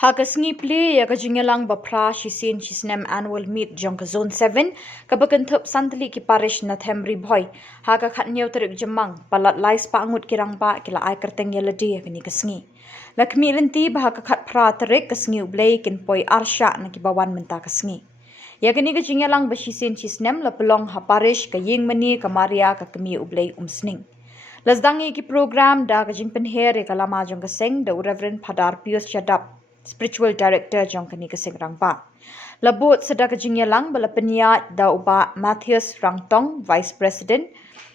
Hakasngi play ya kajingelang bapra shisin shisnem annual meet jong ka zone 7 kabakan thup santli ki parish na themri boy haka khat nyau terik jemang palat lais pa angut kirang ba kila ai kerteng yeladi kani kasngi lakmi lenti bahaka khat pra terik kasngi ublei kin poi arsha na ki bawan menta kasngi ya kani kajingelang bashisin shisnem la pelong ha parish ka ying mani kamaria ka kami ublei umsning Lasdangi ki program da kajing penher e kalama jong kaseng da Reverend Padar Pius Chadap Spiritual Director jong kani kaseng rangpa. Labot sedaka jingyalang bala peniat da uba Matthias Rangtong Vice President,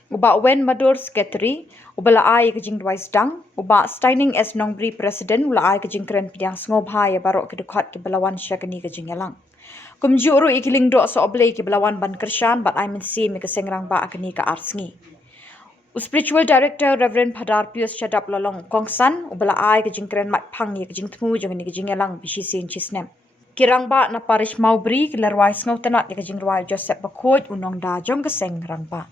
uba Wen Madur Secretary, ubala ai kajing Dwice Dang, uba Steining S Nongbri President ula ai kajing keren piang ngobha ya barok kedukhat ke balawan sya kani kajingyalang. Kumjuru ikiling do so oblei ke balawan ban kershan bat ai mensi me kaseng rangpa akani ka arsngi. Spiritual Director Reverend Padar Pius Chadap Lolong Kongsan ubala ai ke jingkren mat phang ye ke jing thmu jong ni ke jing yalang bisi sin chisnem kirang ba na parish maubri ke larwai snau tanat ke jing rwai Joseph Bakhoj unong da jong ke seng rang ba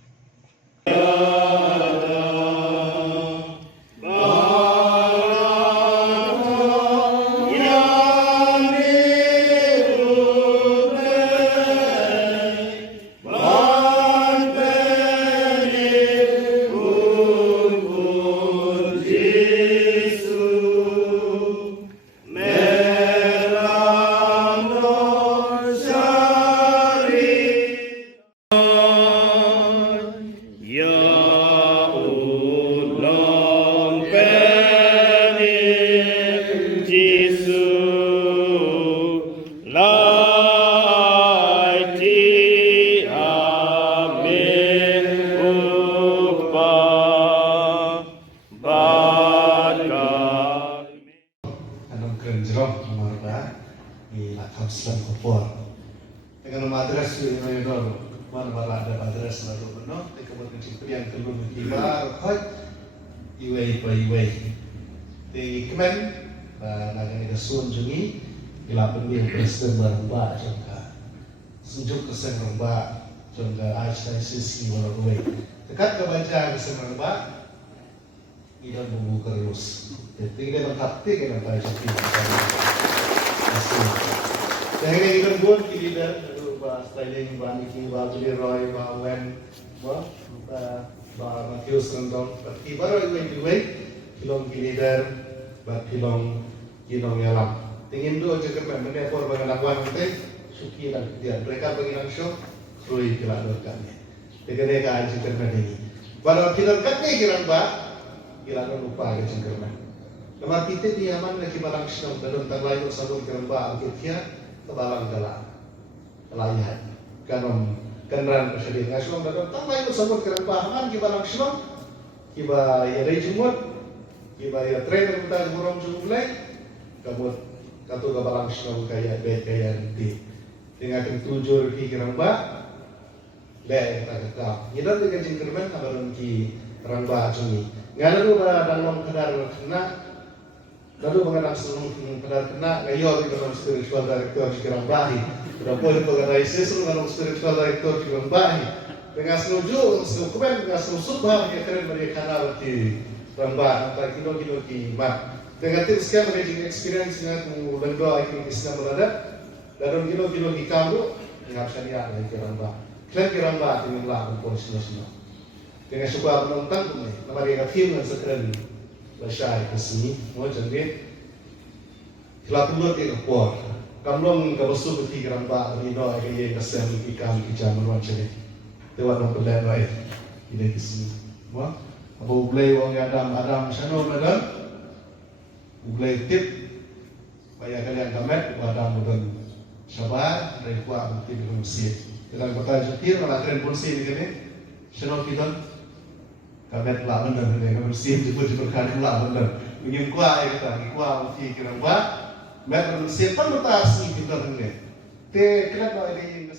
Islam kopor. Dengan madras itu yang mana ada madras lalu benar. Kemudian yang kelulu tiba, hot, iway. Di kemen, naga ini sun jungi, ila pemilihan presiden berubah jangka, sejuk kesen berubah jangka archdiocese di Waraway. Dekat kebaca kesen berubah, idan bumbu kerus. Jadi kita mengkapti kita baca Dahil ikan buat leader, ba styling, ba Nicky, ba Julie Roy, ba Wen, ba Matthias Rangtong, tapi baru iway kilong leader, ba kilong yalam. Tingin do jika mana for bagaimana nanti suki dan dia mereka bagi show, free kila kami. Jika mereka aja kerana ini. Baru kita kami kira lupa aja kerana. Kamar kita dia mana lagi barang show dalam taglay sabun kerana kita kebalang dalam layan kanon kenran presiden ngaslong dalam tambah itu sabut keren pahaman kiba langslong kiba ya rejumut kiba ya trainer kita ngurong jumlai kabut katu kebalang slong kaya nanti dengan ketujur pikiran ba le kita kita dengan jingkerman kabarun ki rangba cumi ngalalu ba dalam kadar kena lalu mengenal sebelum pada kena ngayor di dalam spiritual director sekarang bahi. Berapa organization dalam spiritual director sekarang bahi. Dengan senuju, senukumen, dengan senusubah yang keren mereka kanal di rambah antara kilo di mat. Dengan tim sekian managing experience dengan lenggo ikut Islam berada. Dalam kilo di kamu dengan syariah dari rambah. Kalian di rambah dengan lah polisi nasional. Dengan sebuah penonton pun, nama dia tim yang sekeren. Syai kesini, mau jadi kelak mulut itu kuat. Kamlong kabusu beti keramba rino ayah kesem ikan ikan menuan ceri. Dewan mempelan baik ini kesini. Mau abu ulay wong Adam sano madam ulay tip bayar kalian kamet Adam mudan sabar dari kuat bukti di masjid. Dalam kota Jatir malah keren polisi begini. Sano kita kamet lah benar dengan mesin jemput berkali lah benar. Ingin kuah ya kita, kuah mesti kira kuah. Met mesin pun bertas ni kita dengar. Te kenapa ini